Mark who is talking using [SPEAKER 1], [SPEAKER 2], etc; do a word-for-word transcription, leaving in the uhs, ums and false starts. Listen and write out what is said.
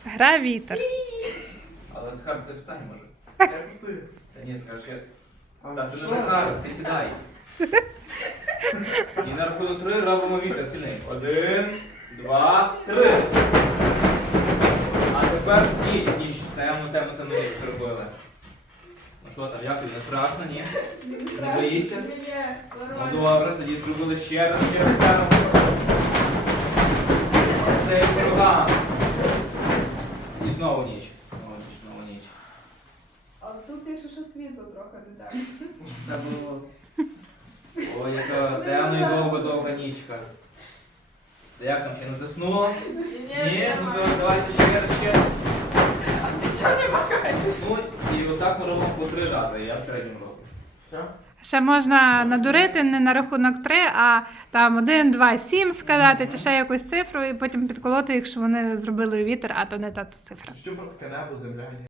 [SPEAKER 1] Гра вітер.
[SPEAKER 2] Але Захар, ти встань, може.
[SPEAKER 3] Я пустую.
[SPEAKER 2] Та ні, скажеш, я...
[SPEAKER 3] А,
[SPEAKER 2] Та це не
[SPEAKER 3] що?
[SPEAKER 2] Захар, ти сідай. І на рахунок три робимо вітер сильний. Один, два, три. А тепер ніч, ніч. Темно, темно, темно ніч зробили. Ну що там, як тобі, не страшно, ні? Не боїшся? Ну добре, тоді зробили ще раз, ще раз, ще раз. Це як програма. І знову ніч. Знову ніч, знову ніч.
[SPEAKER 4] А тут, якщо що, світло трохи не так.
[SPEAKER 2] Та було. Ой, яка темна і довга-довга нічка. Та як там, ще не заснула? Ні, ну то давайте ще раз, ще раз.
[SPEAKER 4] А ти чого не махаєш?
[SPEAKER 2] Ну, і отак ми робимо по три рази, я в середньому роблю.
[SPEAKER 3] Все?
[SPEAKER 1] Ще можна надурити не на рахунок три, а там один, два, сім сказати, чи ще якусь цифру, і потім підколоти, якщо вони зробили вітер, а то не та цифра.
[SPEAKER 3] Що про таке небо, земля?